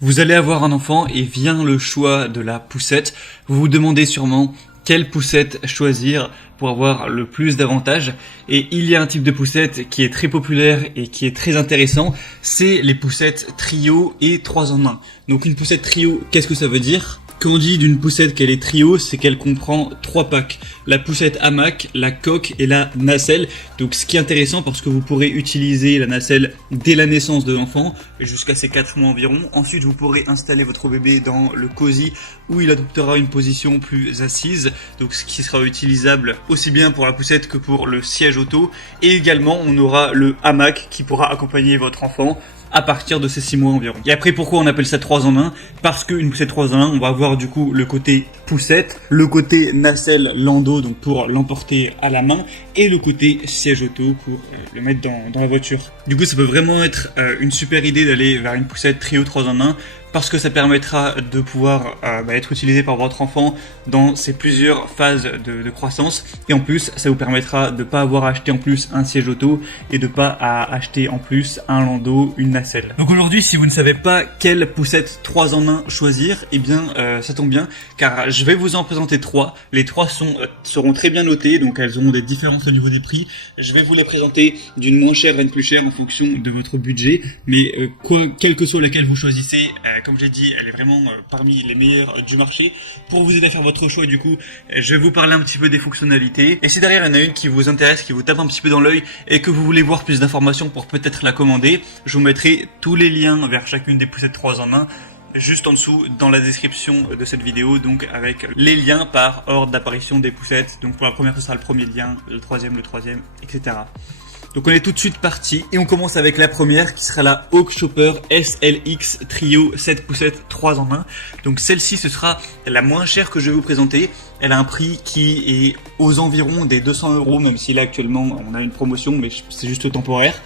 Vous allez avoir un enfant et vient le choix de la poussette. Vous vous demandez sûrement quelle poussette choisir pour avoir le plus d'avantages. Et il y a un type de poussette qui est très populaire et qui est très intéressant, c'est les poussettes trio et 3 en 1. Donc une poussette trio, qu'est-ce que ça veut dire ? Quand on dit d'une poussette qu'elle est trio, c'est qu'elle comprend 3 packs. La poussette hamac, la coque et la nacelle. Donc ce qui est intéressant parce que vous pourrez utiliser la nacelle dès la naissance de l'enfant, jusqu'à ses 4 mois environ. Ensuite, vous pourrez installer votre bébé dans le cosy où il adoptera une position plus assise. Donc ce qui sera utilisable aussi bien pour la poussette que pour le siège auto. Et également, on aura le hamac qui pourra accompagner votre enfant à partir de ces 6 mois environ. Et après, pourquoi on appelle ça 3 en 1 ? Parce qu'une poussette 3 en 1, on va avoir du coup le côté poussette, le côté nacelle landau, donc pour l'emporter à la main, et le côté siège auto pour le mettre dans la voiture. Du coup, ça peut vraiment être une super idée d'aller vers une poussette trio 3 en 1, parce que ça permettra de pouvoir être utilisé par votre enfant dans ses plusieurs phases de croissance. Et en plus, ça vous permettra de ne pas avoir à acheter en plus un siège auto et de pas à acheter en plus un landau, une nacelle. Donc aujourd'hui, si vous ne savez pas quelle poussette 3 en 1 choisir, eh bien ça tombe bien, car je vais vous en présenter 3. Les 3 seront très bien notées, donc elles auront des différences au niveau des prix. Je vais vous les présenter d'une moins chère à une plus chère en fonction de votre budget, mais quelle que soit laquelle vous choisissez, comme j'ai dit, elle est vraiment parmi les meilleures du marché. Pour vous aider à faire votre choix, du coup, je vais vous parler un petit peu des fonctionnalités. Et si derrière il y en a une qui vous intéresse, qui vous tape un petit peu dans l'œil et que vous voulez voir plus d'informations pour peut-être la commander, je vous mettrai tous les liens vers chacune des poussettes 3 en 1 juste en dessous dans la description de cette vidéo, donc avec les liens par ordre d'apparition des poussettes. Donc pour la première, ce sera le premier lien, le troisième, etc. Donc on est tout de suite parti et on commence avec la première qui sera la Hawk Chopper SLX Trio 7 poussettes 3 en 1. Donc celle-ci, ce sera la moins chère que je vais vous présenter. Elle a un prix qui est aux environs des 200 €, même si là actuellement on a une promotion, mais c'est juste temporaire.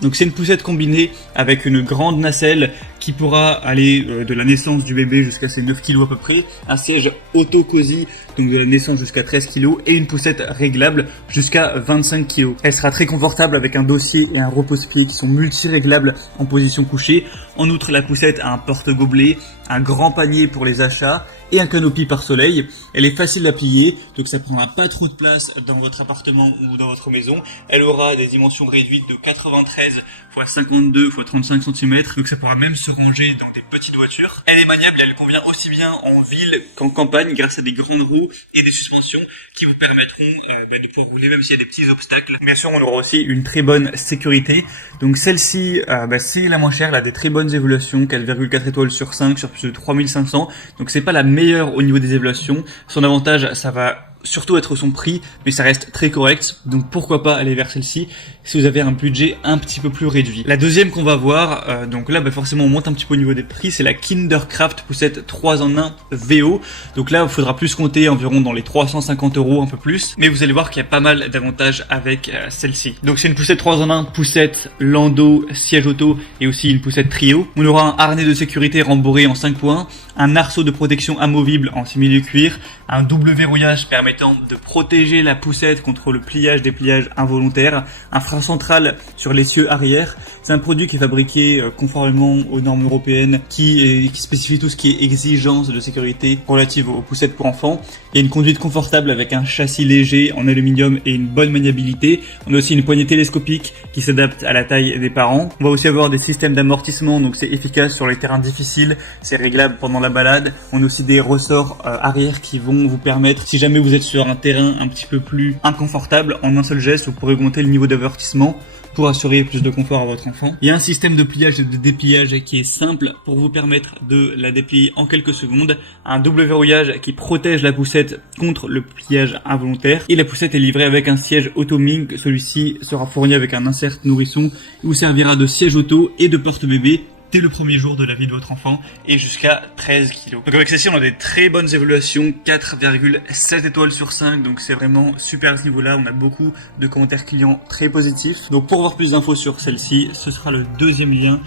Donc c'est une poussette combinée avec une grande nacelle qui pourra aller de la naissance du bébé jusqu'à ses 9 kg à peu près, un siège auto-cosy, donc de la naissance jusqu'à 13 kg, et une poussette réglable jusqu'à 25 kg. Elle sera très confortable avec un dossier et un repose-pied qui sont multi-réglables en position couchée. En outre, la poussette a un porte-gobelet, un grand panier pour les achats et un canopy par soleil. Elle est facile à plier, donc ça prendra pas trop de place dans votre appartement ou dans votre maison. Elle aura des dimensions réduites de 93 x 52 x 35 cm, donc ça pourra même se ranger dans des petites voitures. Elle est maniable et elle convient aussi bien en ville qu'en campagne grâce à des grandes roues et des suspensions qui vous permettront de pouvoir rouler même s'il y a des petits obstacles. Bien sûr, on aura aussi une très bonne sécurité. Donc celle-ci, c'est la moins chère, elle a des très bonnes évaluations, 4,4 étoiles sur 5 sur plus de 3500. Donc c'est pas la meilleure au niveau des évaluations. Son avantage, ça va surtout être son prix, mais ça reste très correct, donc pourquoi pas aller vers celle-ci si vous avez un budget un petit peu plus réduit. La deuxième qu'on va voir, donc là forcément on monte un petit peu au niveau des prix, c'est la Kindercraft poussette 3 en 1 VO. Donc là il faudra plus compter environ dans les 350 €, un peu plus, mais vous allez voir qu'il y a pas mal d'avantages avec celle-ci. Donc c'est une poussette 3 en 1, poussette, landau, siège auto et aussi une poussette trio. On aura un harnais de sécurité rembourré en 5 points, un arceau de protection amovible en simili-cuir, un double verrouillage permettant de protéger la poussette contre le pliage, dépliage involontaire, un frein central sur l'essieu arrière. C'est un produit qui est fabriqué conformément aux normes européennes qui spécifie tout ce qui est exigence de sécurité relative aux poussettes pour enfants. Il y a une conduite confortable avec un châssis léger en aluminium et une bonne maniabilité. On a aussi une poignée télescopique qui s'adapte à la taille des parents. On va aussi avoir des systèmes d'amortissement, donc c'est efficace sur les terrains difficiles, c'est réglable pendant la balade. On a aussi des ressorts arrière qui vont vous permettre, si jamais vous êtes sur un terrain un petit peu plus inconfortable, en un seul geste, vous pourrez augmenter le niveau d'avertissement pour assurer plus de confort à votre enfant. Il y a un système de pliage et de dépliage qui est simple pour vous permettre de la déplier en quelques secondes. Un double verrouillage qui protège la poussette contre le pliage involontaire. Et la poussette est livrée avec un siège auto-ming. Celui-ci sera fourni avec un insert nourrisson qui vous servira de siège auto et de porte-bébé dès le premier jour de la vie de votre enfant et jusqu'à 13 kg. Donc avec celle-ci, on a des très bonnes évaluations, 4,7 étoiles sur 5, donc c'est vraiment super à ce niveau-là. On a beaucoup de commentaires clients très positifs. Donc pour voir plus d'infos sur celle-ci, ce sera le deuxième lien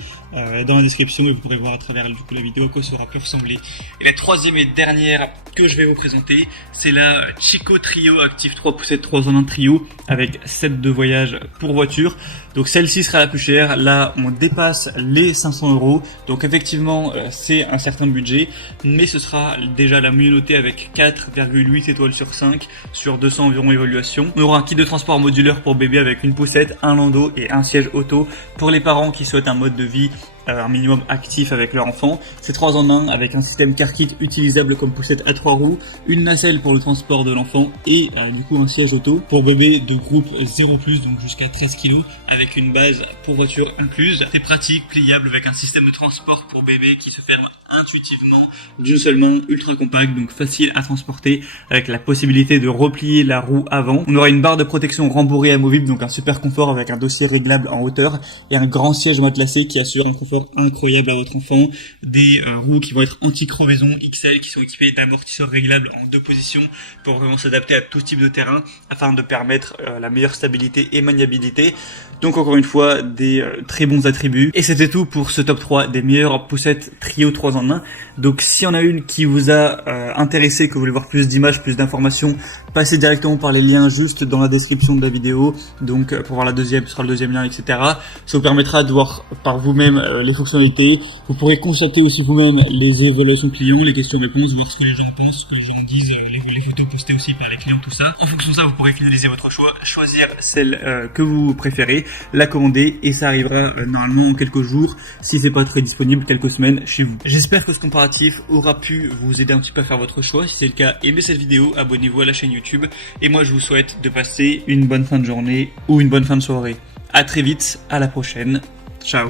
dans la description et vous pourrez voir à travers du coup la vidéo à quoi ça peut ressembler. Et la troisième et dernière que je vais vous présenter, c'est la Chico Trio Active 3 poussettes 3 en 1 trio avec 7 de voyage pour voiture. Donc celle-ci sera la plus chère. Là, on dépasse les 500 €. Donc effectivement, c'est un certain budget, mais ce sera déjà la mieux notée avec 4,8 étoiles sur 5 sur 200 environ évaluations. On aura un kit de transport modulaire pour bébé avec une poussette, un landau et un siège auto pour les parents qui souhaitent un mode de vie un minimum actif avec leur enfant. C'est 3 en 1 avec un système car kit utilisable comme poussette à 3 roues, une nacelle pour le transport de l'enfant et du coup un siège auto pour bébé de groupe 0+, donc jusqu'à 13 kg avec une base pour voiture incluse. C'est pratique, pliable avec un système de transport pour bébé qui se ferme intuitivement d'une seule main, ultra compact, donc facile à transporter avec la possibilité de replier la roue avant. On aura une barre de protection rembourrée amovible, donc un super confort avec un dossier réglable en hauteur et un grand siège matelassé qui assure un confort incroyable à votre enfant. Des roues qui vont être anti-crevaison XL qui sont équipées d'amortisseurs réglables en 2 positions pour vraiment s'adapter à tout type de terrain afin de permettre la meilleure stabilité et maniabilité. Donc encore une fois, des très bons attributs. Et c'était tout pour ce top 3 des meilleures poussettes trio 3 en 1. Donc si on a une qui vous a intéressé, que vous voulez voir plus d'images, plus d'informations, passez directement par les liens juste dans la description de la vidéo. Donc pour voir la deuxième, ce sera le deuxième lien, etc. Ça vous permettra de voir par vous-même les fonctionnalités. Vous pourrez constater aussi vous-même les évaluations clients, les questions-réponses, voir ce que les gens pensent, ce que les gens disent, les photos postées aussi par les clients, tout ça. En fonction de ça, vous pourrez finaliser votre choix, choisir celle que vous préférez, la commander et ça arrivera normalement en quelques jours, si c'est pas très disponible, quelques semaines chez vous. J'espère que ce comparatif aura pu vous aider un petit peu à faire votre choix. Si c'est le cas, aimez cette vidéo, abonnez-vous à la chaîne YouTube et moi je vous souhaite de passer une bonne fin de journée ou une bonne fin de soirée. À très vite, à la prochaine. Ciao.